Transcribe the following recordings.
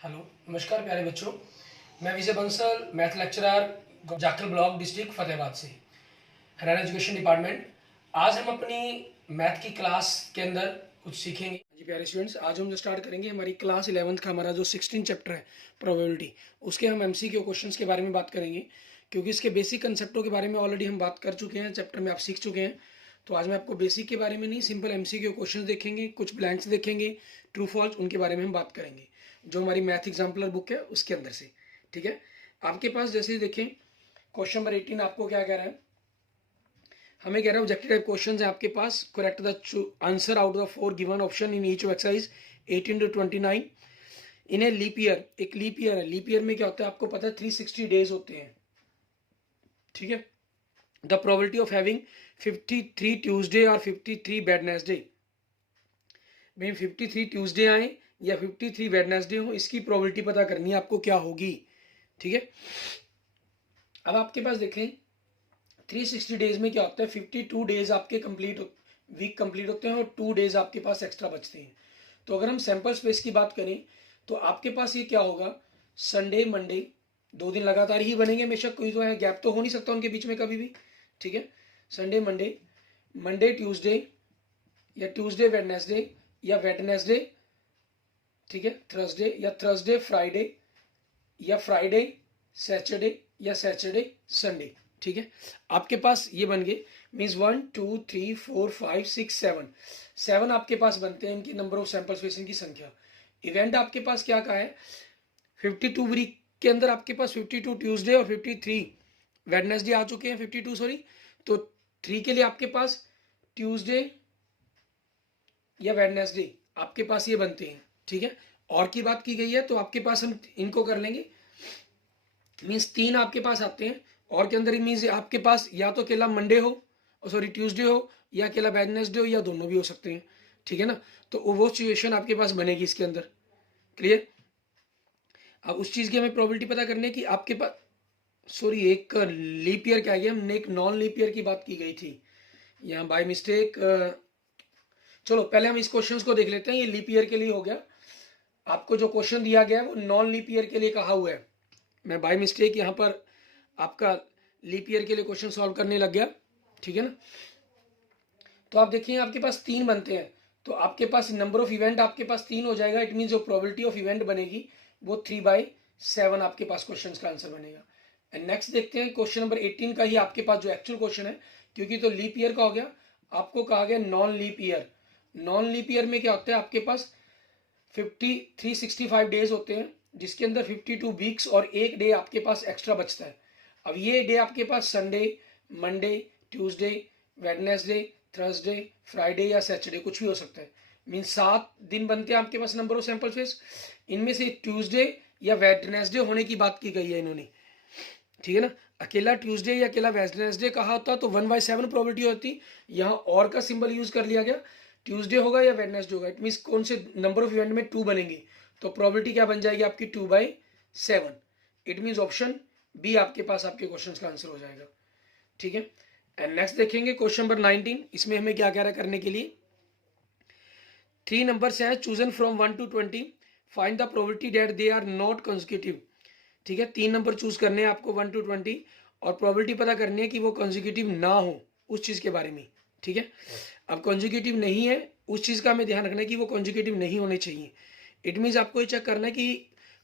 Hello, नमस्कार प्यारे बच्चों। मैं Vijay Bansal, math lecturer, Jakhal block, district Fatehabad से, हरियाणा एजुकेशन डिपार्टमेंट। आज हम अपनी मैथ की क्लास के अंदर कुछ सीखेंगे। जी प्यारे स्टूडेंट्स, आज हम जो स्टार्ट करेंगे हमारी क्लास 11th का हमारा जो 16 चैप्टर है प्रोबेबिलिटी, उसके हम एमसीक्यू क्वेश्चंस के बारे में बात करेंगे, क्योंकि इसके बेसिक कंसेप्टों के बारे में ऑलरेडी हम बात कर चुके हैं, चैप्टर में आप सीख चुके हैं। तो आज मैं आपको बेसिक के बारे में नहीं, सिंपल एमसीक्यू क्वेश्चंस देखेंगे, कुछ ब्लैंक्स देखेंगे, ट्रू फॉल्स, उनके बारे में हम बात करेंगे, जो हमारी मैथ एग्जाम्पलर बुक है उसके अंदर से। ठीक है, आपके पास जैसे ही देखें क्वेश्चन नंबर 18 आपको क्या कह रहा है, हमें कह रहा है ऑब्जेक्टिव टाइप क्वेश्चन है आपके पास। Correct the answer out of 4 given option in each exercise 18 to 29 in a leap year. एक लीप ईयर है, लीप ईयर में क्या होता है आपको पता है 360 डेज होते हैं। ठीक है, the probability of having 53 Tuesday और 53 वेडनेसडे, में 53 ट्यूसडे आए या 53 वेडनेसडे हो, इसकी प्रोबेबिलिटी पता करनी है आपको क्या होगी। ठीक है, अब आपके पास देखें 360 डेज में क्या होता है, 52 डेज आपके वीक कंप्लीट होते हैं और 2 डेज आपके पास एक्स्ट्रा बचते हैं। तो अगर हम सैंपल स्पेस की बात करें तो आपके पास ये क्या होगा, संडे मंडे 2 दिन लगातार ही बनेंगे हमेशा, कोई तो है गैप तो हो नहीं सकता उनके बीच में कभी भी। ठीक है, संडे मंडे, मंडे ट्यूसडे या ट्यूसडे वेडनेसडे या वेडनेसडे, ठीक है, थर्सडे या थर्सडे फ्राइडे या फ्राइडे सैटरडे या सैटरडे संडे। ठीक है, आपके पास ये बन गए, मीन्स 1 2 3 4 5 6 7 आपके पास बनते हैं इनकी नंबर ऑफ सैंपल स्पेस की संख्या। इवेंट आपके पास क्या का है, 52 वीक के अंदर आपके पास 52 ट्यूसडे और 53 वेडनेसडे आ चुके हैं, 52 सॉरी। तो 3 के लिए आपके पास ट्यूसडे या वेडनेसडे आपके पास ये बनते हैं। ठीक है, और की बात की गई है तो आपके पास हम इनको कर लेंगे, मीन्स 3 आपके पास आते हैं, और के अंदर मीन्स आपके पास या तो अकेला मंडे हो, सॉरी ट्यूसडे हो, या अकेला वेडनेसडे हो, या दोनों भी हो सकते हैं। ठीक है ना, तो वो सिचुएशन आपके पास बनेगी इसके अंदर। क्लियर, अब उस चीज़ की हमें प्रोबेबिलिटी पता करने की आपके पास, सॉरी एक लीप ईयर क्या गया, हमने एक नॉन लीप ईयर की बात की गई थी यहाँ बाय मिस्टेक। चलो पहले हम इस क्वेश्चंस को देख लेते हैं, ये लीप ईयर के लिए हो गया। आपको जो क्वेश्चन दिया गया है वो नॉन लीप ईयर के लिए कहा हुआ है, मैं बाय मिस्टेक यहाँ पर आपका लीप ईयर के लिए क्वेश्चन सॉल्व करने लग गया। ठीक है ना, तो आप देखिए आपके पास 3 बनते हैं, तो आपके पास नंबर ऑफ इवेंट आपके पास 3 हो जाएगा। इट मीन जो प्रोबेबिलिटी ऑफ इवेंट बनेगी वो 3/7 आपके पास क्वेश्चन का आंसर बनेगा। एंड नेक्स्ट देखते हैं क्वेश्चन नंबर 18 का ही आपके पास जो एक्चुअल क्वेश्चन है, क्योंकि तो लीप ईयर का हो गया, आपको कहा गया non leap year. Non leap year में क्या होता है आपके पास 365 डेज होते हैं, जिसके अंदर 52 वीक्स और एक डे आपके पास एक्स्ट्रा बचता है। अब ये डे आपके पास Sunday Monday Tuesday Wednesday Thursday Friday या सैटरडे कुछ भी हो सकता है। मीन 7 दिन बनते हैं आपके पास नंबर ऑफ सैंपल स्पेस, इनमें से ट्यूसडे या वेडनेसडे होने की बात की गई है इन्होंने। ठीक है ना, अकेला ट्यूसडे या अकेला वेडनेसडे कहा होता तो 1/7 प्रोबेबिलिटी होती, यहाँ और का सिंबल यूज कर लिया गया, ट्यूसडे होगा या वेडनेसडे होगा। इट मीन कौन से नंबर ऑफ इवेंट में 2 बनेंगे, तो प्रोबेबिलिटी क्या बन जाएगी आपकी 2/7। इट मीन ऑप्शन बी आपके पास आपके क्वेश्चन का आंसर हो जाएगा। ठीक है, एंड नेक्स्ट देखेंगे क्वेश्चन नंबर 19। इसमें हमें क्या कह रहा है करने के लिए, 3 नंबर्स हैं chosen from 1 to 20, find the probability that they are not consecutive. ठीक है, 3 नंबर चूज करने हैं आपको 1 to 20, और प्रोबेबिलिटी पता करनी है कि वो कंसेक्यूटिव ना हो उस चीज के बारे में। ठीक है, अब कंसेक्यूटिव नहीं है उस चीज का हमें ध्यान रखना है कि वो कंसेक्यूटिव नहीं होने चाहिए। इट मीन्स आपको ये चेक करना है कि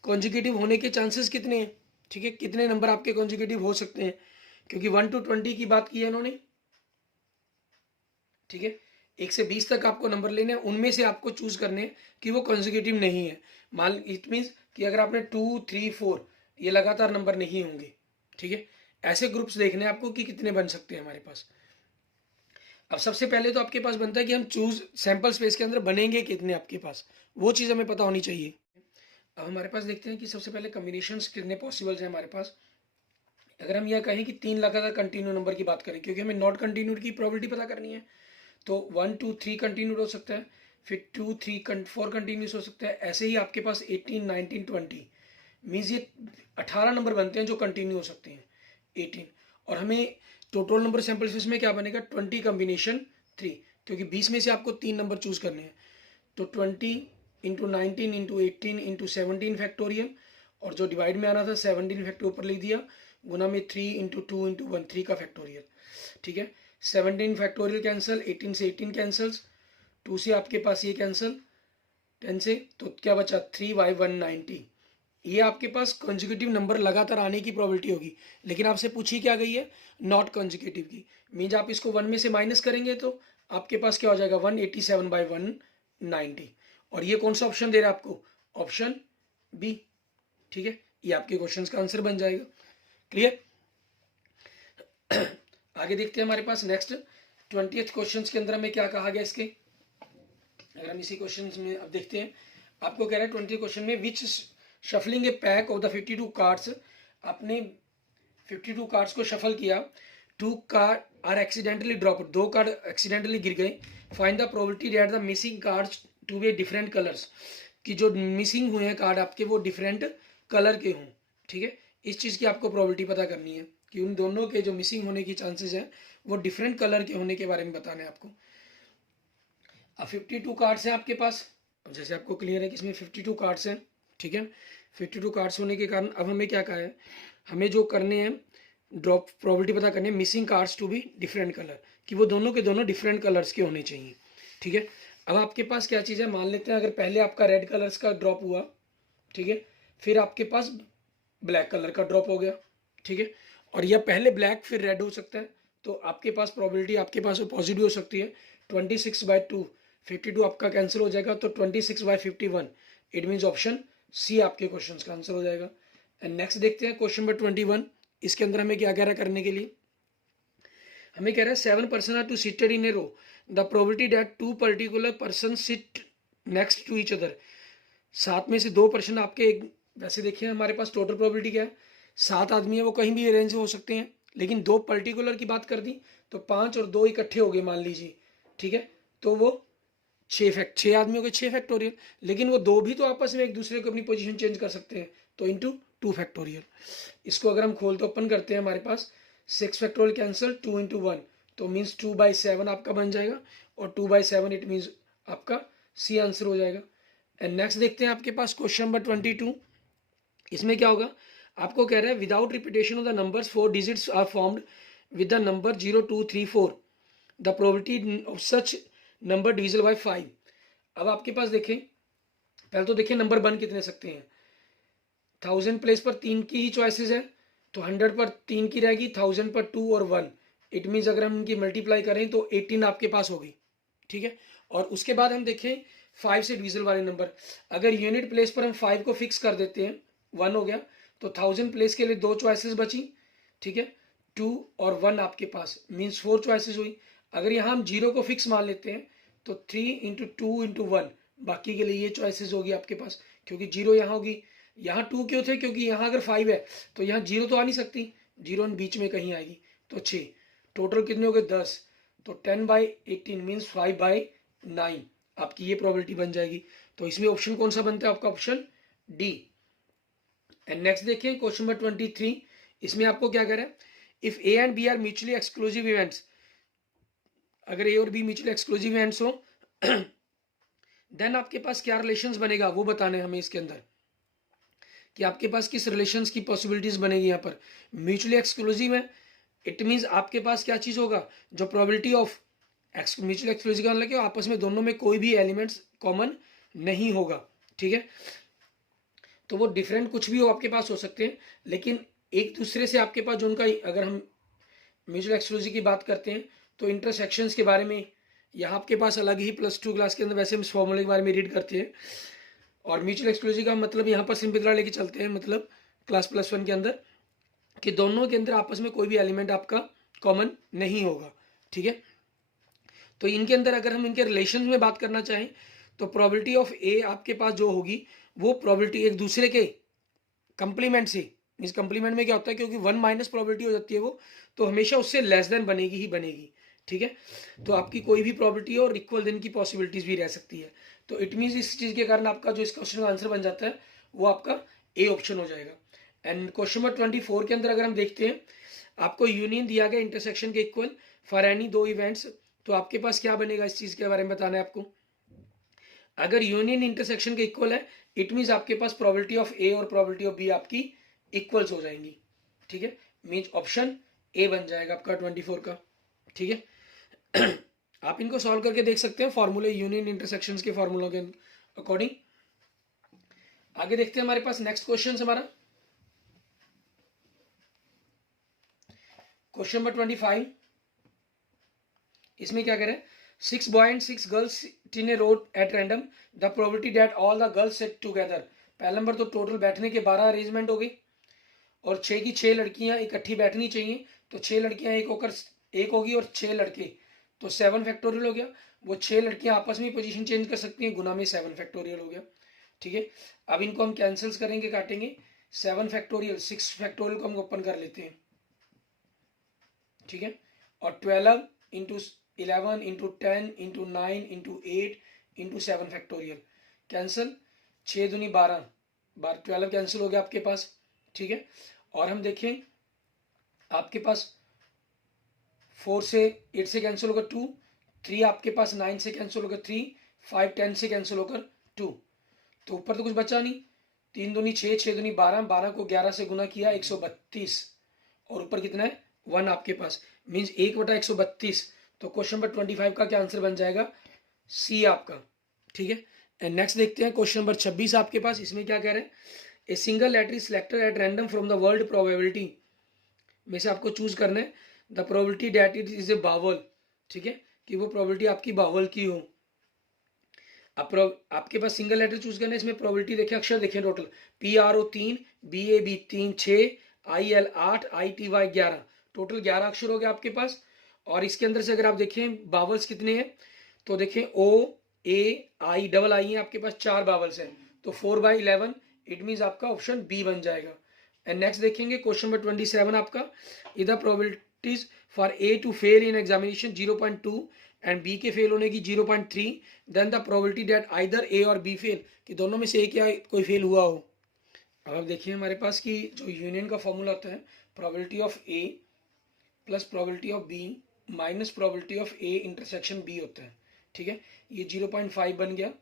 कंसेक्यूटिव होने के चांसेस कितने हैं। ठीक है, कितने नंबर आपके कंसेक्यूटिव हो सकते हैं, क्योंकि 1 to 20 की बात की है इन्होंने। ठीक है, 1 से 20 तक आपको नंबर लेने हैं, उनमें से आपको चूज करने हैं कि वो कंसेक्यूटिव नहीं है। मान इट मीन्स कि अगर आपने 2 3 4 ये लगातार नंबर नहीं होंगे। ठीक है, ऐसे ग्रुप्स देखने हैं आपको कि कितने बन सकते हैं हमारे पास। अब सबसे पहले तो आपके पास बनता है कि हम चूज सैंपल स्पेस के अंदर बनेंगे कितने आपके पास, वो चीज़ हमें पता होनी चाहिए। अब हमारे पास देखते हैं कि सबसे पहले कॉम्बिनेशन कितने पॉसिबल्स हैं हमारे पास। अगर हम यह कहें कि 3 लगातार कंटिन्यू नंबर की बात करें, क्योंकि हमें नॉट कंटिन्यूड की प्रोबेबिलिटी पता करनी है, तो 1 2 3 कंटिन्यूड हो सकता है, फिर 2 3 4 कंटिन्यूस हो सकता है। ऐसे ही आपके पास 18 19 20 मीन्स ये 18 नंबर बनते हैं जो कंटिन्यू हो सकते हैं, 18। और हमें टोटल नंबर सैंपल स्पेस में क्या बनेगा 20 कॉम्बिनेशन 3, क्योंकि 20 में से आपको 3 नंबर चूज करने हैं, तो 20 इंटू 19 इंटू 18 इंटू 17 फैक्टोरियल, और जो डिवाइड में आना था 17 फैक्टर ऊपर लिख दिया, गुना में 3 इंटू 2 इंटू 1, 3 का फैक्टोरियल। ठीक है, 17 फैक्टोरियल कैंसिल, 18 से 18 कैंसल्स, 2 से आपके पास ये कैंसिल, 10 से, तो क्या बचा 3y190। ये आपके पास कंजुगेटिव नंबर लगातार आने की प्रोबेबिलिटी होगी, लेकिन आपसे पूछी क्या गई है, नॉट कंजुगेटिव की। मीन्स आप इसको 1 में से माइनस करेंगे तो आपके पास क्या हो जाएगा 187/190, और ये कौन सा ऑप्शन दे रहा है आपको, ऑप्शन बी। ठीक है, ये आपके क्वेश्चन का आंसर बन जाएगा। क्लियर। आगे देखते हैं हमारे पास नेक्स्ट 20th क्वेश्चन के अंदर हमें क्या कहा गया इसके। अगर हम इसी क्वेश्चन में अब देखते हैं, आपको कह रहा है 20 क्वेश्चन में which shuffling a pack of the 52 cards, आपने 52 कार्ड्स को शफल किया, 2 card are accidentally drop, 2 card accidentally गिर गए, find the probability that the missing cards to be different colours, कि जो मिसिंग हुए हैं कार्ड आपके वो डिफरेंट कलर के हों। ठीक है, इस चीज़ की आपको प्रोबेबिलिटी पता करनी है कि उन दोनों के जो मिसिंग होने की चांसेस हैं वो डिफरेंट कलर के होने के बारे में बताना है आपको। अब 52 कार्ड्स हैं आपके पास, जैसे आपको क्लियर है कि इसमें 52 कार्ड्स हैं। ठीक है, 52 कार्ड्स होने के कारण अब हमें क्या कहा है, हमें जो करने हैं ड्रॉप प्रोबेबिलिटी पता करनी है missing cards to be different colour, कि वो दोनों के दोनों डिफरेंट कलर्स के होने चाहिए। ठीक है, अब आपके पास क्या चीज़ है, मान लेते हैं अगर पहले आपका रेड कलर्स का ड्रॉप हुआ, ठीक है, फिर आपके पास ब्लैक कलर का ड्रॉप हो गया। ठीक है, और या पहले ब्लैक फिर रेड हो सकता है, तो आपके पास प्रोबेबिलिटी आपके पास पॉजिटिव हो सकती है 26/2, 52 आपका कैंसिल हो जाएगा, तो 26/51, इट मीन्स ऑप्शन सी आपके क्वेश्चन का आंसर हो जाएगा। एंड नेक्स्ट देखते हैं क्वेश्चन नंबर 21। इसके अंदर हमें क्या कह रहा है करने के लिए, हमें कह रहा है 7 person are to seated in a row, the probability that 2 particular person sit next to each other, 7 में से 2 पर्सन आपके वैसे देखिए हमारे पास टोटल प्रोबेबिलिटी क्या है, 7 आदमी है, वो कहीं भी रेंज हो सकते हैं, लेकिन 2 पर्टिकुलर की बात कर दी तो 5 और 2 इकट्ठे हो गए मान लीजिए। ठीक है, तो वो 6 आदमी हो गए, 6 फैक्टोरियल, लेकिन वो 2 भी तो आपस में एक दूसरे को अपनी पोजीशन चेंज कर सकते हैं, तो इंटू 2 फैक्टोरियल। इसको अगर हम खोल तो ओपन करते हैं, हमारे पास 6 फैक्टोरियल कैंसिल, 2 इंटू 1, तो मीन्स 2/7 आपका बन जाएगा, और 2/7 इट मीन्स आपका सी आंसर हो जाएगा। एंड नेक्स्ट देखते हैं आपके पास क्वेश्चन नंबर 22। इसमें क्या होगा, आपको कह रहा है without repetition of the numbers 4 digits are formed with the number 0 2 3 4, the probability of such number divisible by 5। अब आपके पास देखें, पहले तो देखिए नंबर बन कितने सकते हैं, 1000 प्लेस पर 3 की ही चॉइसेस है, तो 100 पर 3 की रहेगी, 1000 पर 2 और 1, इट मीन्स अगर हम इनकी मल्टीप्लाई करें तो 18 आपके पास होगी। ठीक है, और उसके बाद हम देखें 5 से डिविजिबल वाले नंबर, अगर यूनिट प्लेस पर हम 5 को फिक्स कर देते हैं, 1 हो गया, तो 1000 प्लेस के लिए 2 चॉइसेस बची। ठीक है, 2 और 1 आपके पास, मीन्स 4 चॉइसेस हुई। अगर यहाँ हम 0 को फिक्स मान लेते हैं तो 3 इंटू 2 इंटू 1, बाकी के लिए ये चॉइसेस होगी आपके पास, क्योंकि 0 यहाँ होगी, यहाँ 2 क्यों थे, क्योंकि यहाँ अगर 5 है तो यहाँ 0 तो आ नहीं सकती, 0 बीच में कहीं आएगी, तो 6, टोटल कितने हो गए 10, तो 10/18 मीन्स 5/9 आपकी ये प्रोबेबिलिटी बन जाएगी। तो इसमें ऑप्शन कौन सा बनता है आपका, ऑप्शन डी। एंड नेक्स्ट देखिए क्वेश्चन नंबर 23। इसमें आपको क्या कह रहा है, if A and B are mutually exclusive events, अगर ए और बी म्यूचुअली एक्सक्लूसिव इवेंट्स हो देन आपके पास क्या रिलेशंस बनेगा वो बताने हमें इसके अंदर, कि आपके पास किस रिलेशंस की पॉसिबिलिटीज बनेगी। यहाँ पर म्यूचुअली एक्सक्लूसिव है, इट मीन्स आपके पास क्या चीज़ होगा, जो प्रोबेबिलिटी ऑफ म्यूचुअल एक्सक्लूसिव का मतलब आपस में दोनों में कोई भी एलिमेंट्स कॉमन नहीं होगा। ठीक है, तो वो डिफरेंट कुछ भी हो आपके पास हो सकते हैं, लेकिन एक दूसरे से आपके पास जो उनका, अगर हम म्यूचुअल एक्सक्लूसिव की बात करते हैं तो इंटरसेक्शंस के बारे में यहाँ आपके पास अलग ही +2 क्लास के अंदर वैसे हम इस फॉर्मूले के बारे में रीड करते हैं, और म्यूचुअल एक्सक्लूसिव का मतलब यहाँ पर सिंपल लेके चलते हैं, मतलब क्लास +1 के अंदर, कि दोनों के अंदर आपस में कोई भी एलिमेंट आपका कॉमन नहीं होगा। ठीक है, तो इनके अंदर अगर हम इनके रिलेशन में बात करना चाहें तो प्रोबेबिलिटी ऑफ ए आपके पास जो होगी वो प्रोबेबिलिटी एक दूसरे के कंप्लीमेंट से, मीन्स कंप्लीमेंट में क्या होता है, क्योंकि 1 माइनस प्रोबेबिलिटी हो जाती है वो, तो हमेशा उससे लेस देन बनेगी ही बनेगी। ठीक है, तो आपकी कोई भी प्रोबेबिलिटी और इक्वल देन की पॉसिबिलिटीज भी रह सकती है, तो इट मीन्स इस चीज़ के कारण आपका जो इस क्वेश्चन का आंसर बन जाता है वो आपका ए ऑप्शन हो जाएगा। एंड क्वेश्चन नंबर 24 के अंदर अगर हम देखते हैं, आपको यूनियन दिया गया इंटरसेक्शन के इक्वल फॉर एनी 2 इवेंट्स, तो आपके पास क्या बनेगा, इस चीज़ के बारे में बताना है आपको। अगर यूनियन इंटरसेक्शन के इक्वल है इट मीन्स आपके पास प्रोबेबिलिटी ऑफ ए और प्रोबेबिलिटी ऑफ बी आपकी इक्वल्स हो जाएंगी, ठीक है। मीन्स ऑप्शन ए बन जाएगा आपका 24 का, ठीक है। आप इनको सॉल्व करके देख सकते हैं फॉर्मूले यूनियन इंटरसेक्शन के फॉर्मूलों के अकॉर्डिंग। आगे देखते हैं हमारे पास नेक्स्ट क्वेश्चन हमारा क्वेश्चन नंबर 25। इसमें क्या कह रहे हैं, 6 boy and 6 girls sit in A road at random, the probability that all the girls sit together. पहला नंबर तो टोटल बैठने के 12 अरेंजमेंट हो गई और 6 की 6 लड़कियां इकट्ठी बैठनी चाहिए, तो 6 लड़कियां एक होगी और 6 लड़के, तो 7 फैक्टोरियल हो गया। वो 6 लड़कियां आपस में पोजीशन चेंज कर सकती हैं, गुना में 7 फैक्टोरियल हो गया, ठीक है। अब इनको हम कैंसिल्स करेंगे, काटेंगे। 7 फैक्टोरियल 6 फैक्टोरियल को हम ओपन कर लेते हैं, ठीक है। और 12 into 11 into 10 into 9 into 8 into 7 factorial cancel, 6 दूनी 12, 12 कैंसिल हो गया आपके पास, ठीक है। और हम देखें आपके पास 4 से 8 से कैंसिल होकर 2, 3 आपके पास 9 से कैंसिल होकर 3, 5 10 से कैंसिल होकर 2, तो ऊपर तो कुछ बचा नहीं। 3 दूनी 6, 6 दूनी 12, 12 को 11 से गुना किया 132, और ऊपर कितना है 1 आपके पास, मीन्स 1/132। तो क्वेश्चन नंबर 25 का क्या आंसर बन जाएगा, सी आपका, ठीक है। एंड नेक्स्ट देखते हैं क्वेश्चन नंबर 26 आपके पास। इसमें क्या कह रहे हैं, a single letter is selected at random from the word probability में से आपको चूज करना है the probability that it is a vowel, ठीक है, कि वो प्रोबेबिलिटी आपकी बावल की हो। आपके पास सिंगल लेटर चूज करना है, इसमें प्रोबेबिलिटी देखें, अक्षर देखें, total PRO 3, BAB 3, 6, IL 8, ITY 11, total 11 अक्षर हो गए आपके पास। और इसके अंदर से अगर आप देखें बावल्स कितने हैं, तो देखें OAI है आपके पास, 4 बावल्स हैं, तो 4/11 इट मीन्स आपका ऑप्शन बी बन जाएगा। एंड नेक्स्ट देखेंगे क्वेश्चन नंबर 27 आपका, इधर probabilities for A to fail in examination 0.2 and B के फेल होने की 0.3, then the probability that either A और बी फेल, कि दोनों में से एक या कोई फेल हुआ हो। अब आप देखिए हमारे पास कि जो यूनियन का फॉर्मूला होता है, probability of A plus probability of B minus probability of A intersection B होता है, ठीक है। ये 0.5 बन गया,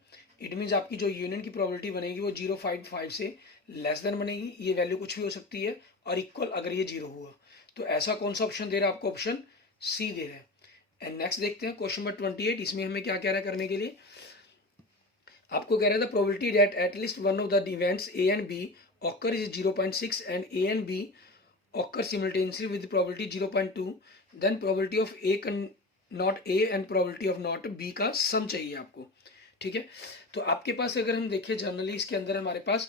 इट मीन्स आपकी जो यूनियन की प्रोबेबिलिटी बनेगी वो 0.5 से लेस देन बनेगी। ये वैल्यू कुछ भी हो सकती है और इक्वल अगर ये 0 हुआ, तो ऐसा कौन सा ऑप्शन दे रहा है आपको, ऑप्शन सी दे रहा है। एंड नेक्स्ट देखते हैं क्वेश्चन नंबर 28। इसमें हमें क्या कह रहा है करने के लिए, आपको कह रहा है the probability that at least one of the events A and B occur is 0.6 and A and B occur simultaneously with probability 0.2, then probability of A not A and probability of not B का सम चाहिए आपको, ठीक है। तो आपके पास अगर हम देखें जनरली इसके अंदर हमारे पास,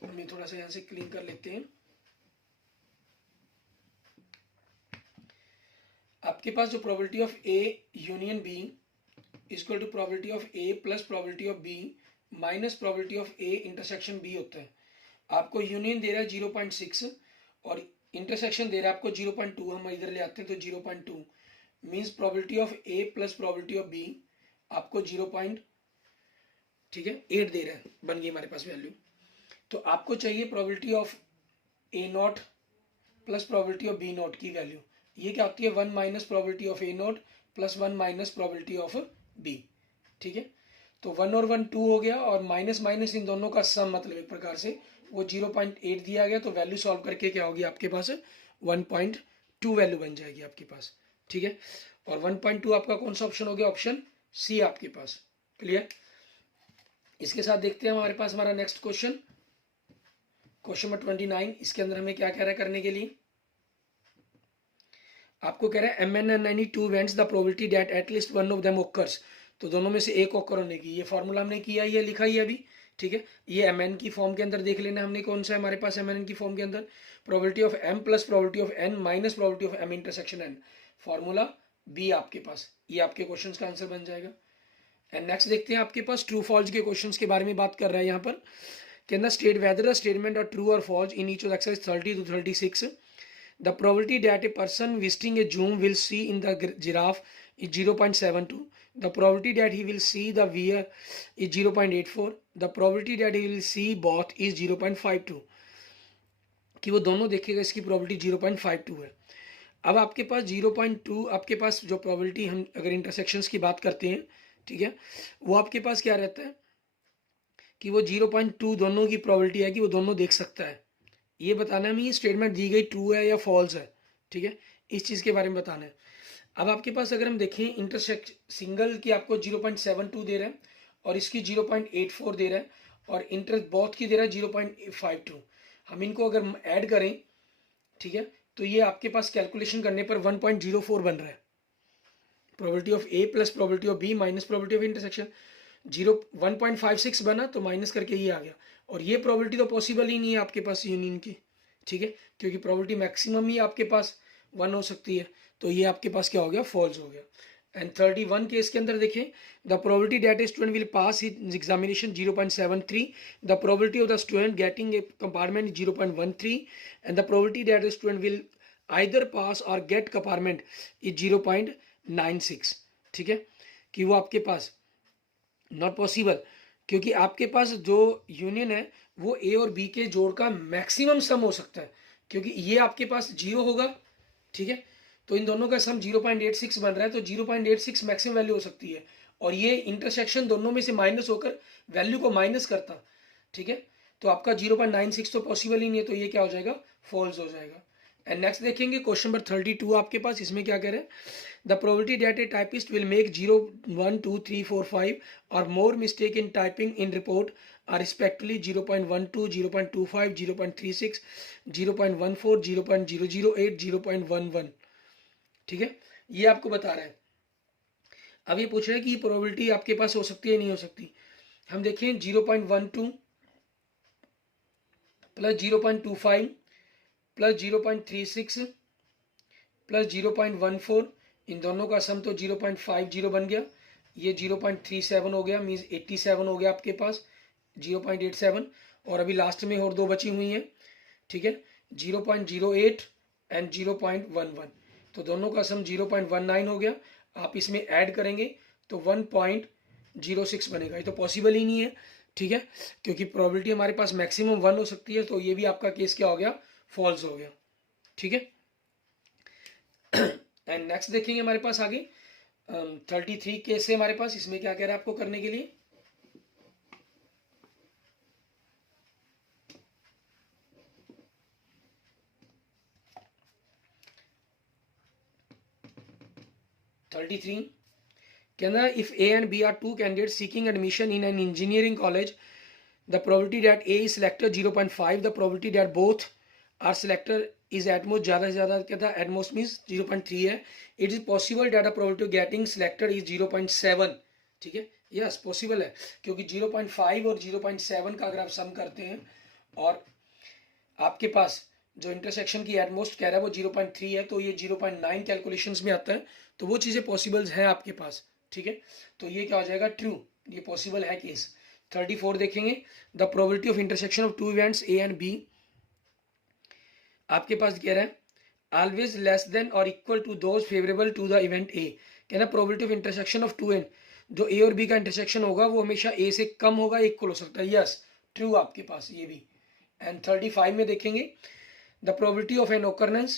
हमें थोड़ा सा यहाँ से क्लीन कर लेते हैं। आपके पास जो probability of A union B equal to probability of A plus probability of B minus probability of A intersection B होता है। आपको यूनियन दे रहा है 0.6 और इंटरसेक्शन दे रहा है आपको 0.2, हम इधर ले आते हैं तो 0.2 means probability of A plus probability of B आपको 0. ठीक है 8 दे रहा है, बन गई हमारे पास वैल्यू। तो आपको चाहिए probability of A not plus probability of B not की वैल्यू। ये क्या होती है 1 minus probability of A not plus 1 minus probability of B, ठीक है। तो 1 और 1 2 हो गया और माइनस माइनस इन दोनों का सम, मतलब एक प्रकार से वो 0.8 दिया गया, तो वैल्यू सॉल्व करके क्या होगी आपके पास 1.2 वैल्यू बन जाएगी आपके पास, ठीक है। और 1.2 आपका कौन सा ऑप्शन हो गया, ऑप्शन सी आपके पास, क्लियर। इसके साथ देखते हैं हमारे पास हमारा नेक्स्ट क्वेश्चन, क्वेश्चन नंबर 29। इसके अंदर हमें क्या कह रहा है करने के लिए, आपको कह रहा है MN and any two events the probability that at least one of them occurs, तो दोनों में से एक ऑकर होने की, ये फॉर्मूला हमने किया, ये लिखा ही अभी, ठीक है। ये MN की फॉर्म के अंदर देख लेना हमने कौन सा है हमारे पास MN की फॉर्म के अंदर, probability of M plus probability of N minus probability of M intersection N, formula बी आपके पास, ये आपके क्वेश्चन का आंसर बन जाएगा। एंड नेक्स्ट देखते हैं आपके पास ट्रू फॉल्स के क्वेश्चन के बारे में बात कर रहा है यहाँ पर, कहना स्टेट वेदर स्टेटमेंट और ट्रू और falls in each of exercise 30 to 36। The probability that a person visiting a zoo will see in the giraffe is 0.72. The probability that he will see the deer is 0.84. The probability that he will see both is 0.52. कि वो दोनों देखेगा, इसकी probability 0.52 है। अब आपके पास 0.2, आपके पास जो probability, हम अगर intersections की बात करते हैं ठीक है, वो आपके पास क्या रहता है कि वो 0.2 दोनों की प्रोबेबिलिटी है कि वो दोनों देख सकता है। ये बताना है हमें ये स्टेटमेंट दी गई ट्रू है या फॉल्स है, ठीक है, इस चीज़ के बारे में बताना है। अब आपके पास अगर हम देखें इंटरसेक्ट सिंगल की आपको 0.72 दे रहा है और इसकी 0.84 दे रहा है और इंटर बोथ की दे रहा है 0.52। हम इनको अगर ऐड करें, ठीक है, तो ये आपके पास कैलकुलेशन करने पर 1.04 बन रहा है। Probability of A plus probability of B minus probability of intersection 1.56 बना तो माइनस करके ये आ गया। और ये प्रोबेबिलिटी तो पॉसिबल ही नहीं है आपके पास यूनियन की, ठीक है, क्योंकि प्रोबेबिलिटी मैक्सिमम ही आपके पास 1 हो सकती है। तो ये आपके पास क्या हो गया, फॉल्स हो गया। एंड 31 केस के अंदर देखें, the probability that a student will pass his examination 0.73, the probability of the student getting a compartment 0.13 and the probability that a student will either pass और गेट कंपार्टमेंट इज 0.96, ठीक है, कि वो आपके पास not possible, क्योंकि आपके पास जो यूनियन है वो ए और बी के जोड़ का मैक्सिमम सम हो सकता है, क्योंकि ये आपके पास 0 होगा, ठीक है, तो इन दोनों का सम 0.86 बन रहा है, तो 0.86 मैक्सिमम वैल्यू हो सकती है और ये इंटरसेक्शन दोनों में से माइनस होकर वैल्यू को माइनस करता, ठीक है, तो आपका 0.96 तो पॉसिबल ही नहीं है, तो ये क्या हो जाएगा, फॉल्स हो जाएगा। एंड नेक्स्ट देखेंगे क्वेश्चन नंबर 32 आपके पास, इसमें क्या कह रहे हैं, the probability that a typist will make 0, 1, 2, 3, 4, 5 और more mistake in typing in report are respectively 0.12, 0.25, 0.36, 0.14, 0.008, 0.11, ठीक है, ये आपको बता रहा है। अब ये पूछ रहा है कि प्रोबेबिलिटी आपके पास हो सकती है नहीं हो सकती। हम देखें 0.12 प्लस 0.25 प्लस 0.36 प्लस 0.14, इन दोनों का सम तो 0.50 बन गया, ये 0.37 हो गया, मीन्स 87 हो गया आपके पास 0.87, और अभी लास्ट में और दो बची हुई हैं, ठीक है, 0.08 एंड 0.11, तो दोनों का सम 0.19 हो गया। आप इसमें ऐड करेंगे तो 1.06 बनेगा, ये तो पॉसिबल ही नहीं है, ठीक है, क्योंकि प्रोबेबिलिटी हमारे पास मैक्सिमम 1 हो सकती है, तो ये भी आपका केस क्या हो गया, फॉल्स हो गया, ठीक है। एंड नेक्स्ट देखेंगे हमारे पास आगे 33 केस है हमारे पास, इसमें क्या कह रहा है आपको करने के लिए, कहना if A and B are two candidates seeking admission in an engineering college, the probability that A is selected 0.5, the probability that both are selected is at most, ज़्यादा से ज़्यादा कहता है at most means 0.3 है, it is possible that the probability of getting selected is 0.7, ठीक है, yes possible है, क्योंकि 0.5 और 0.7 का अगर आप सम करते हैं और आपके पास जो इंटरसेक्शन की एटमोस्ट कह रहा है वो 0.3 है, तो ये 0.9 कैलकुलेशंस में आता है, तो वो चीज़ें पॉसिबल्स हैं आपके पास, ठीक है, तो ये क्या हो जाएगा, ट्रू, ये पॉसिबल है केस। 34 देखेंगे, the probability of intersection of two events A and B, आपके पास कह रहा है ऑलवेज लेस देन और equal to those favourable to the event A, कहना probability of intersection of two and, जो ए और बी का इंटरसेक्शन होगा वो हमेशा ए से कम होगा, इक्वल हो सकता है, यस ट्रू आपके पास ये भी। एंड 35 में देखेंगे, the probability of an occurrence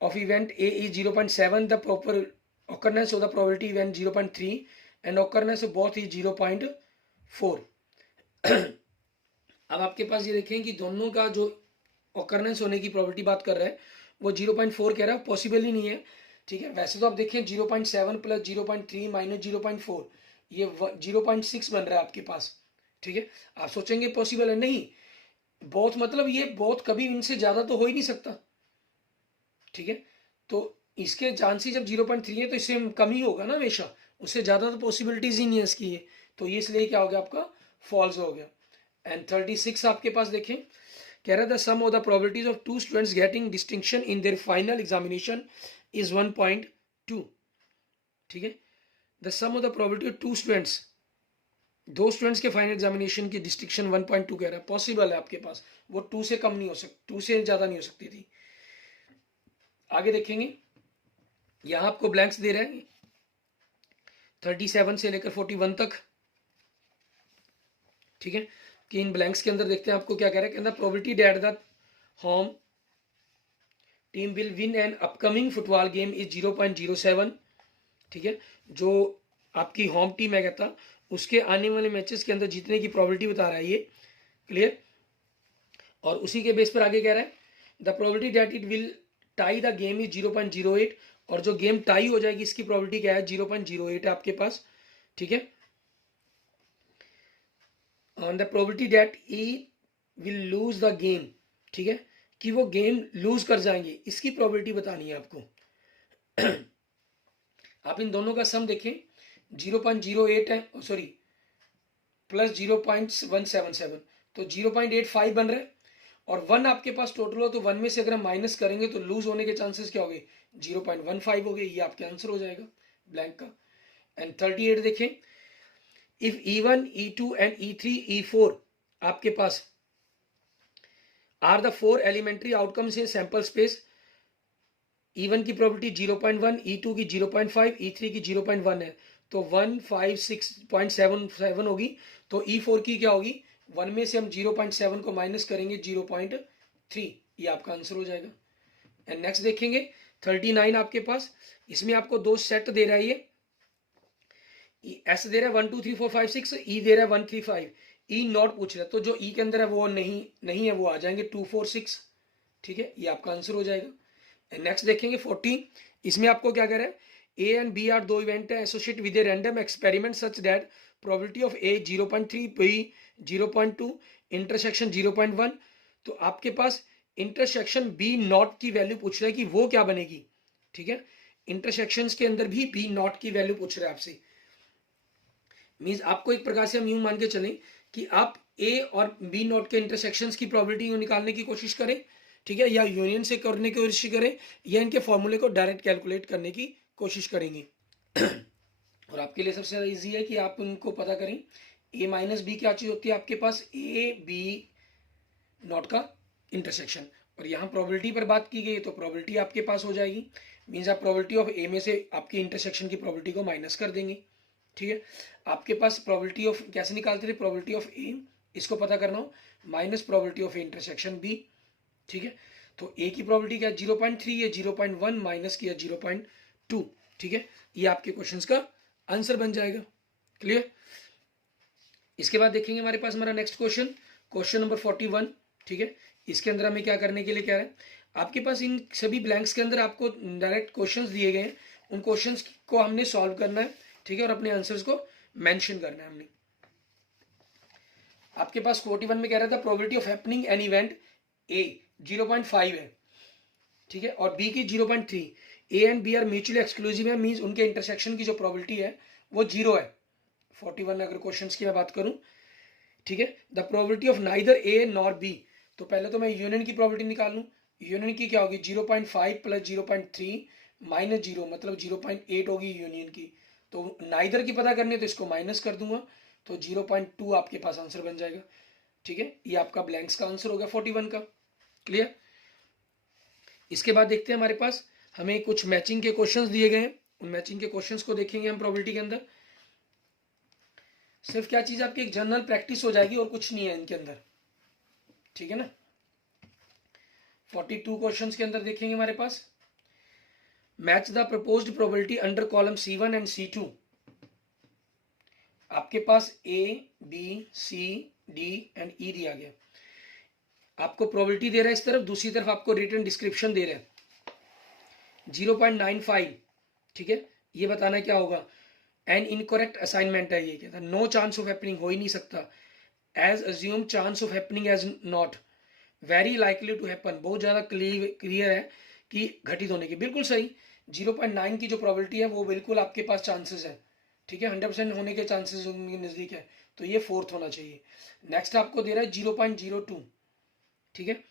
of event A is 0.7, the proper occurrence of the probability event 0.3 and occurrence of both is 0.4। अब आपके पास ये देखें कि दोनों का जो occurrence होने की probability बात कर रहा है वो 0.4 कह रहा है, पॉसिबल ही नहीं है, ठीक है, वैसे तो आप देखें 0.7 प्लस 0.3 माइनस 0.4 ये 0.6 बन रहा है आपके पास, ठीक है, आप सोचेंगे पॉसिबल है, नहीं, बहुत मतलब ये बहुत कभी इनसे ज्यादा तो हो ही नहीं सकता, ठीक है, तो इसके चांसेस जब 0.3 है तो इससे कम ही होगा ना हमेशा, उससे ज्यादा तो पॉसिबिलिटीज ही नहीं है इसकी ये, तो ये इसलिए क्या हो गया आपका, फॉल्स हो गया। एंड 36 आपके पास देखें, कह रहा था sum of the probabilities of two students getting distinction in their final examination is 1.2, ठीक है, the sum of the probability of two students, दो स्टूडेंट्स के फाइनल एग्जामिनेशन की डिस्टिंक्शन 1.2 कह रहा है, पॉसिबल है आपके पास, वो 2 से कम नहीं हो सकती, 2 से ज़्यादा नहीं हो सकती थी। आगे देखेंगे, यहाँ आपको ब्लैंक्स दे रहे हैं 37 से लेकर 41 तक, ठीक है, कि इन ब्लैंक्स के अंदर देखते हैं आपको क्या कह रहा है, कहना probability that the home team will win an upcoming football game is 0.07, ठीक है, जो आपकी होम टीम है कहता, उसके आने वाले मैचेस के अंदर जीतने की प्रोबेबिलिटी बता रहा है ये। क्लियर। और उसी के बेस पर आगे कह रहा है the probability that it will tie the game is 0.08, और जो गेम टाई हो जाएगी इसकी प्रोबेबिलिटी क्या है, 0.08 है आपके पास। ठीक है। On the probability that E will lose the game, ठीक है, कि वो गेम लूज कर जाएंगे, इसकी प्रोबेबिलिटी बतानी है आपको। आप इन दोनों का सम देखें, 0.08 है, सॉरी प्लस 0.177, तो 0.85 बन रहा है, और 1 आपके पास टोटल हो, तो 1 में से अगर हम माइनस करेंगे तो लूज होने के चांसेस क्या हो गए, 0.15 हो गए। ये आपके आंसर हो जाएगा ब्लैंक का। एंड 38 देखें, if E1 E2 and E3 E4 आपके पास are the 4 elementary outcomes in sample space, E1 की प्रोबेबिलिटी 0.1, E2 की 0.5, E3 की 0.1 है, तो 156.77 होगी। तो E4 की क्या होगी, 1 में से हम 0.7 को माइनस करेंगे 0.3, ये आपका आंसर हो जाएगा। एंड नेक्स्ट देखेंगे 39 आपके पास, इसमें आपको दो सेट दे रहा है, ये एस दे रहा है 1 2 3 4 5 6, ई दे रहा है 1 3 5, ई नॉट पूछ रहा है, तो जो ई के अंदर है वो नहीं है, वो आ जाएंगे 2 4 6। ठीक है, ये आपका आंसर हो जाएगा। नेक्स्ट देखेंगे 40, इसमें आपको क्या कह रहा है, ए एंड बी आर दो इवेंट है associate with a random experiment such that probability of A 0.3, B 0.2, intersection 0.1। तो आपके पास इंटरसेक्शन बी नॉट की वैल्यू पूछ रहा है कि वो क्या बनेगी। ठीक है, इंटरसेक्शन के अंदर भी बी नॉट की वैल्यू पूछ रहा है आपसे। मीन्स आपको एक प्रकार से हम यूं मान के चलें कि आप ए और बी नॉट के इंटरसेक्शंस की प्रोबेबिलिटी निकालने की कोशिश करें, ठीक है, या यूनियन से करने की कोशिश करें, या इनके फॉर्मूले को डायरेक्ट कैलकुलेट करने की कोशिश करेंगे। और आपके लिए सबसे ज़्यादा ईजी है कि आप उनको पता करें, ए माइनस बी क्या चीज़ होती है आपके पास, ए बी नॉट का इंटरसेक्शन, और यहाँ प्रोबेबिलिटी पर बात की गई तो प्रोबेबिलिटी आपके पास हो जाएगी। मीन्स आप प्रोबेबिलिटी ऑफ ए में से आपकी इंटरसेक्शन की प्रोबेबिलिटी को माइनस कर देंगे। ठीक है, आपके पास प्रोबेबिलिटी ऑफ कैसे निकालते थे, प्रोबेबिलिटी ऑफ ए, इसको पता करना हो, minus probability of A intersection B. ठीक है, तो ए की प्रोबेबिलिटी क्या है 0.3, ये 0.1 माइनस किया 0.2। ठीक है, ये आपके क्वेश्चंस का आंसर बन जाएगा। क्लियर। इसके बाद देखेंगे हमारे पास हमारा नेक्स्ट क्वेश्चन, क्वेश्चन नंबर 41। ठीक है, इसके अंदर हमें क्या करने के लिए कह रहा है, आपके पास इन सभी ब्लैंक्स के अंदर आपको डायरेक्ट क्वेश्चंस दिए गए हैं, उन क्वेश्चंस को हमने सॉल्व करना है। ठीक है, और अपने आंसर्स को मेंशन करना है हमने। आपके पास 41 में कह रहा था probability of happening an event A 0.5 है, ठीक है, और बी की 0.3, A and B are mutually exclusive है, मींस उनके इंटरसेक्शन की जो प्रोबेबिलिटी है वो 0 है। 41 अगर क्वेश्चंस की मैं बात करूं, ठीक है, the probability of neither A nor be, तो पहले तो मैं यूनियन की प्रोबेबिलिटी निकाल लूं। यूनियन की क्या होगी 0.5 प्लस 0.3 माइनस 0, मतलब 0.8 होगी यूनियन की। तो नाइदर की पता करनी है तो इसको माइनस कर दूंगा, तो 0.2 आपके पास आंसर बन जाएगा। ठीक है, ये आपका ब्लैंक्स का आंसर हो गया 41 का। क्लियर। इसके बाद देखते हैं हमारे पास हमें कुछ मैचिंग के क्वेश्चंस दिए गए हैं, उन मैचिंग के क्वेश्चंस को देखेंगे हम प्रोबेबिलिटी के अंदर। सिर्फ क्या चीज आपकी एक जनरल प्रैक्टिस हो जाएगी और कुछ नहीं है इनके अंदर। ठीक है ना। 42 क्वेश्चंस के अंदर देखेंगे हमारे पास, match the proposed probability under column C1 and C2। आपके पास A, B, C, D and E दिया गया, आपको प्रोबेबिलिटी दे रहा है इस तरफ, दूसरी तरफ आपको रिटन डिस्क्रिप्शन दे रहा है 0.95। ठीक है, ये बताना क्या होगा, एन इनकरेक्ट असाइनमेंट है, ये कहता है नो चांस ऑफ हैपनिंग, हो ही नहीं सकता, as assume chance of happening as not, very likely to happen, बहुत ज्यादा क्लियर है कि घटित होने की, बिल्कुल सही। 0.9 की जो प्रोबेबिलिटी है वो बिल्कुल आपके पास चांसेस है। ठीक है, 100% होने के चांसेस उनके नजदीक है, तो ये फोर्थ होना चाहिए। नेक्स्ट आपको दे रहा है 0.02। ठीक है,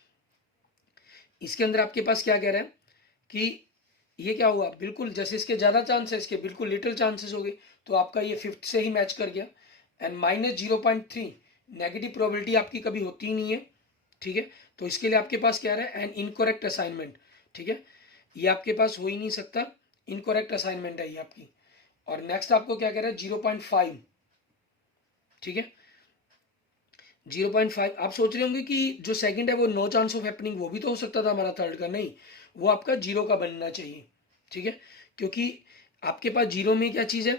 इसके अंदर आपके पास क्या कह रहा है कि ये क्या हुआ, बिल्कुल जैसे इसके ज्यादा चांस है, इसके बिल्कुल लिटिल चांसेस हो गए, तो आपका ये फिफ्थ से ही मैच कर गया। एंड माइनस 0.3 नेगेटिव प्रोबेबिलिटी आपकी कभी होती ही नहीं है। ठीक है, तो इसके लिए आपके पास क्या है, एन इनकरेक्ट असाइनमेंट। ठीक है, ये आपके पास हो ही नहीं सकता, इनकरेक्ट असाइनमेंट है ये आपकी। और नेक्स्ट आपको क्या कह रहा है 0.5। ठीक है, 0.5 आप सोच रहे होंगे कि जो सेकंड है वो नो चांस ऑफ हैपनिंग, वो भी तो हो सकता था हमारा थर्ड का, नहीं, वो आपका 0 का बनना चाहिए। ठीक है, क्योंकि आपके पास 0 में क्या चीज है,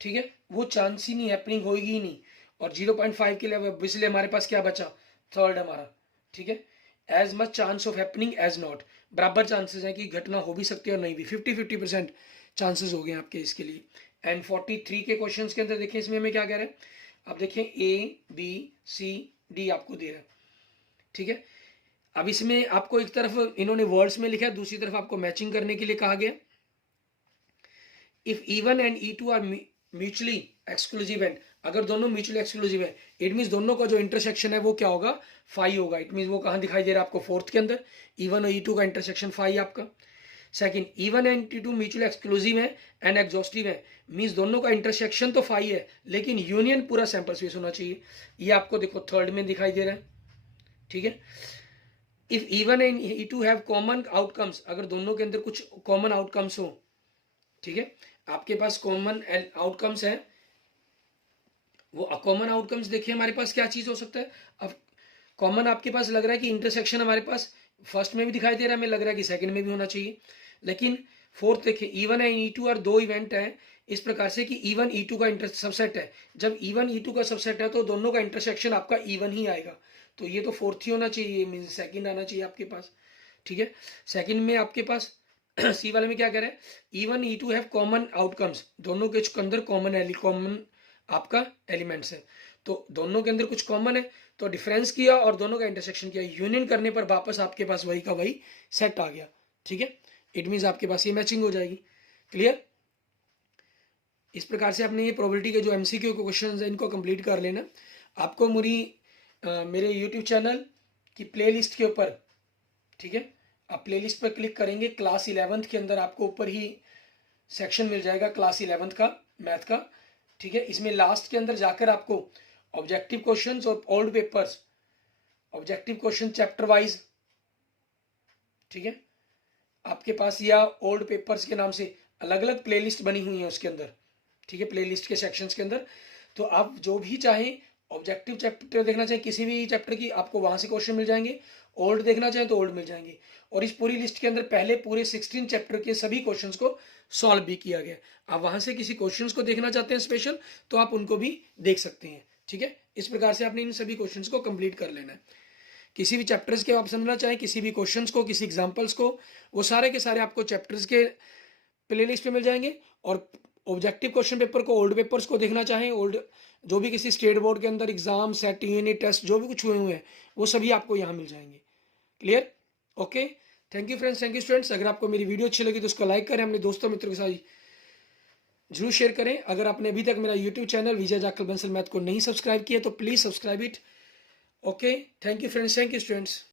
ठीक है, वो चांस ही नहीं, हैपनिंग होगी ही नहीं। और 0.5 के लिए इसलिए हमारे पास क्या बचा, थर्ड हमारा, ठीक है। As much chance of happening as not, बराबर चांसेस हैं कि घटना हो भी सकती है और नहीं भी, 50-50% चांसेस हो गए आपके इसके लिए। एंड 43 के क्वेश्चन के अंदर देखिए इसमें हमें क्या कह रहे हैं, अब देखिए ABCD आपको दे रहा है, ठीक है। अब इसमें आपको एक तरफ इन्होंने वर्ड्स में लिखा है, दूसरी तरफ आपको मैचिंग करने के लिए कहा गया। If E1 and E2 are mutually exclusive and, अगर दोनों म्यूचुअली एक्सक्लूसिव है, इट मीन दोनों का जो इंटरसेक्शन है वो क्या होगा, फाई होगा। इट मीन वो कहाँ दिखाई दे रहा है आपको, फोर्थ के अंदर, E1 और E2 का इंटरसेक्शन फाई आपका। Second, E1 and E2 mutually exclusive है एंड एग्जॉस्टिव है, मीन्स दोनों का इंटरसेक्शन तो फाई है लेकिन यूनियन पूरा सैंपल स्पेस होना चाहिए। ये आपको देखो थर्ड में दिखाई दे रहा है, ठीक है। If E1 and E2 have common outcomes, अगर दोनों के अंदर कुछ कॉमन आउटकम्स हो, ठीक है, आपके पास कॉमन आउटकम्स है, वो कॉमन आउटकम्स देखिए हमारे पास क्या चीज हो सकता है। अब कॉमन आपके पास लग रहा है कि इंटरसेक्शन हमारे पास फर्स्ट में भी दिखाई दे रहा है, हमें लग रहा है कि सेकंड में भी होना चाहिए, लेकिन फोर्थ देखिए E1 एंड E2 और दो इवेंट है इस प्रकार से कि E1 E2 का सबसेट है। जब E1 E2 का सबसेट है तो दोनों का इंटरसेक्शन आपका E1 ही आएगा, तो ये तो फोर्थ ही होना चाहिए, मीन सेकंड आना चाहिए आपके पास, ठीक है। सेकंड में आपके पास सी वाले में क्या कह रहे हैं, E1 E2 have common outcomes, दोनों के अंदर कॉमन आपका एलिमेंट्स है, तो दोनों के अंदर कुछ कॉमन है, तो डिफरेंस किया और दोनों का इंटरसेक्शन किया, यूनियन करने पर वापस आपके पास वही का वही सेट आ गया, ठीक है। इट मीन्स आपके पास ये मैचिंग हो जाएगी। क्लियर? इस प्रकार से आपने ये प्रोबेबिलिटी के जो MCQ के क्वेश्चन है इनको कंप्लीट कर लेना। आपको मेरे यूट्यूब चैनल की प्लेलिस्ट के ऊपर, ठीक है, आप प्लेलिस्ट पर क्लिक करेंगे, क्लास 11th के अंदर आपको ऊपर ही सेक्शन मिल जाएगा क्लास 11th का मैथ का, ठीक है। इसमें लास्ट के अंदर जाकर आपको ऑब्जेक्टिव क्वेश्चंस और old papers, objective question chapter wise, ठीक है, आपके पास या ओल्ड पेपर्स के नाम से अलग अलग प्लेलिस्ट बनी हुई है उसके अंदर, ठीक है, प्लेलिस्ट के सेक्शंस के अंदर। तो आप जो भी चाहें, ऑब्जेक्टिव चैप्टर देखना चाहें किसी भी चैप्टर की, आपको वहां से क्वेश्चन मिल जाएंगे, ओल्ड देखना चाहें तो ओल्ड मिल जाएंगे। और इस पूरी लिस्ट के अंदर पहले पूरे 16 चैप्टर के सभी क्वेश्चंस को सॉल्व भी किया गया। आप वहां से किसी क्वेश्चंस को देखना चाहते हैं स्पेशल, तो आप उनको भी देख सकते हैं, ठीक है। इस प्रकार से आपने इन सभी क्वेश्चंस को कंप्लीट कर लेना है। किसी भी चैप्टर्स के आप समझना चाहें, किसी भी क्वेश्चंस को, किसी एग्जांपल्स को, वो सारे के सारे आपको चैप्टर्स के प्लेलिस्ट पे मिल जाएंगे। और ऑब्जेक्टिव क्वेश्चन पेपर को, ओल्ड पेपर्स को देखना चाहें, ओल्ड जो भी किसी स्टेट बोर्ड के अंदर एग्जाम, सेट, यूनिट टेस्ट जो भी कुछ हुए हुए हैं वो सभी आपको यहाँ मिल जाएंगे। Clear? Okay, thank you friends, thank you students. अगर आपको मेरी वीडियो अच्छी लगी तो उसको लाइक करें, अपने दोस्तों मित्रों के साथ जरूर शेयर करें। अगर आपने अभी तक मेरा यूट्यूब चैनल विजय जाखल बंसल मैथ को नहीं सब्सक्राइब किया तो please subscribe it. Okay, thank you friends, thank you students.